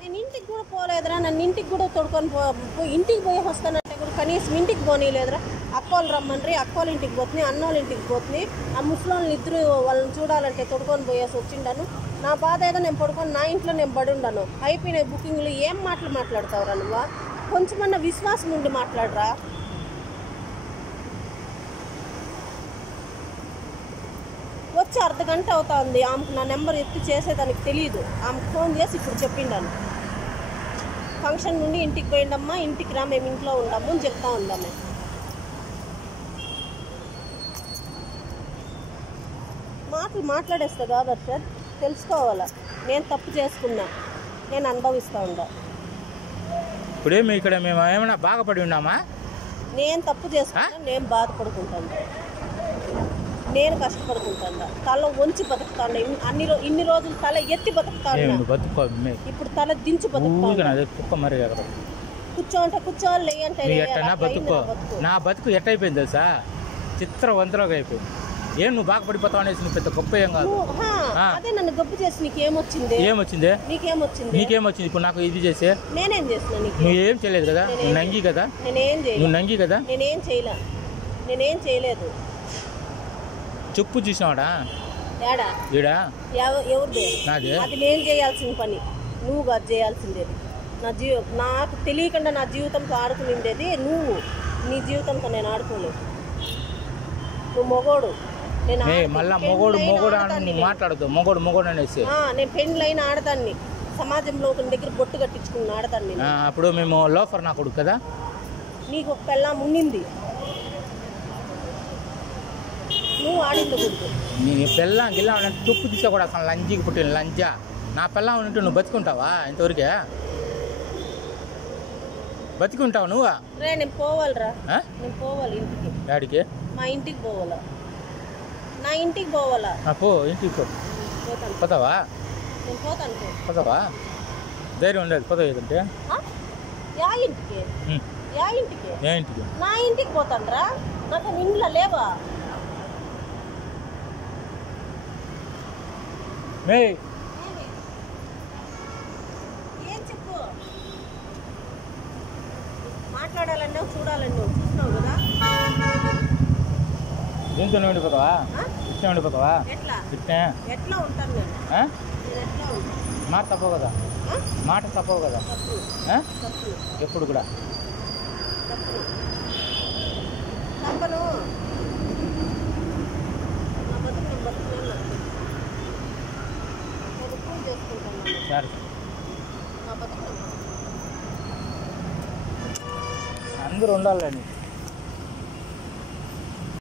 నేను ఇంటికి కూడా పోలేదురా, నన్ను ఇంటికి కూడా తొడుకొని ఇంటికి పోయి వస్తానంటే కూడా కనీసం ఇంటికి పోనీలేదురా. అక్కోళ్ళు రమ్మని అక్కోళ్ళ ఇంటికి పోతుంది, అన్నోళ్ళ ఇంటికి పోతుంది. ఆ ముసలోళ్ళని ఇద్దరు వాళ్ళని చూడాలంటే తొడుకొని పోయేసి వచ్చిండాను. నా బాధ ఏదో నేను పడుకొని నా ఇంట్లో నేను పడి ఉండను. అయిపోయినాయి బుకింగ్లు. ఏం మాట్లాడతావురా నువ్వు? కొంచెమన్నా విశ్వాసం ఉండి మాట్లాడరా. వచ్చి అర్ధగంట అవుతుంది. ఆమెకు నా నెంబర్ ఎత్తి చేసేదానికి తెలియదు. ఆమెకు ఫోన్ చేసి ఇప్పుడు చెప్పిండాను, ఫంక్షన్ నుండి ఇంటికి పోయిండమ్మా, ఇంటికి రా, మేము ఇంట్లో ఉండము అని చెప్తా ఉందాము. మాట్లాడేస్తా కాదు సార్, తెలుసుకోవాలా. నేను తప్పు చేసుకున్నా, నేను అనుభవిస్తూ ఉండా. ఇప్పుడేమి ఇక్కడ మేము ఏమైనా బాగుపడి ఉన్నామా? నేను తప్పు చేసుకున్నా, నేను బాధపడుకుంటాను, నేను కష్టపడుకుంటాను. తల వంచి బతుకుతాను. ఇన్ని రోజులు తల ఎత్తి బతుకుతాను. ఇప్పుడు తల దించి బతుకుతాను. కూర్చో అంటే కూర్చోవాలి, లే అంటే నా బతుకు ఎట్టయిపోయింది తెలుసా? చిత్రవంతలోకి అయిపోయింది. ఏం నువ్వు బాగుపడిపోతావు అనేసి నువ్వు పెద్ద గొప్ప ఏం కాదు. అదే నన్ను గొప్ప చేసి నీకేమొచ్చింది? ఏమొచ్చింది? నీకేమొచ్చింది? ఇప్పుడు నాకు ఇది చేసే నేనేం చేసిన? నువ్వేం చేయలేదు కదా, నువ్వు నంగి కదా. నువ్వు నంగి కదా. నేనేం చేయలేదు. చెప్పు చూసినావాడా? ఎవరిది? అది నేను చేయాల్సిన పని, నువ్వు కాదు చేయాల్సిందేది. నాకు తెలియకుండా నా జీవితంతో ఆడుకునిండేది నువ్వు. నీ జీవితంతో నేను ఆడుకోలేదు. నువ్వు మొగోడు, మళ్ళా మొగోడు మాట్లాడదు. మొగోడు అనేసి నేను పెండ్లైన ఆడదాన్ని, సమాజంలో ఒక దగ్గర బొట్టు కట్టించుకున్న ఆడదాన్ని. అప్పుడు మేము లోఫర్ నా కొడుకు కదా. నీకు ఒక పెళ్ళాం ఉండింది, నువ్వు ఆడించకూడదు. నీ పెళ్ళం గిల్లా తుప్పు తీసా కూడా అసలు లంజికి పుట్టిన లంజా. నా పెళ్ళం ఉంటే నువ్వు బతుకుంటావా? ఇంతవరకే బతికుంటావు నువ్వు? నేను పోవాలిరా, నేను పోవాలి ఇంటికి. డాడీకి మా ఇంటికి పోవాలా, నా ఇంటికి పోవాలా? పో, ఇంటికి పో. పోతావా? నేను పోతాను. పోతావా? ధైర్యం ఉండదు. పోతావు ఏదంటే యా ఇంటికి? ఏ ఇంటికి? నా ఇంటికి పోతానురా. నాకు ఇంట్లో లేవా? ఏం చెప్పు? మాట్లాడాలన్నావు, చూడాలన్నావు, చూస్తున్నావు కదా. దీంతో ఉండిపోతావా? ఇట్లా ఉండిపోతావా? ఎట్లా ఉంటాను నేను? మాట తప్పవు కదా, మాట తప్పవు కదా ఎప్పుడు కూడా. తప్పను. నా బతుకు నేను బతుకున్నాను, పూజ చేసుకుంటాను. అందరూ ఉండాలని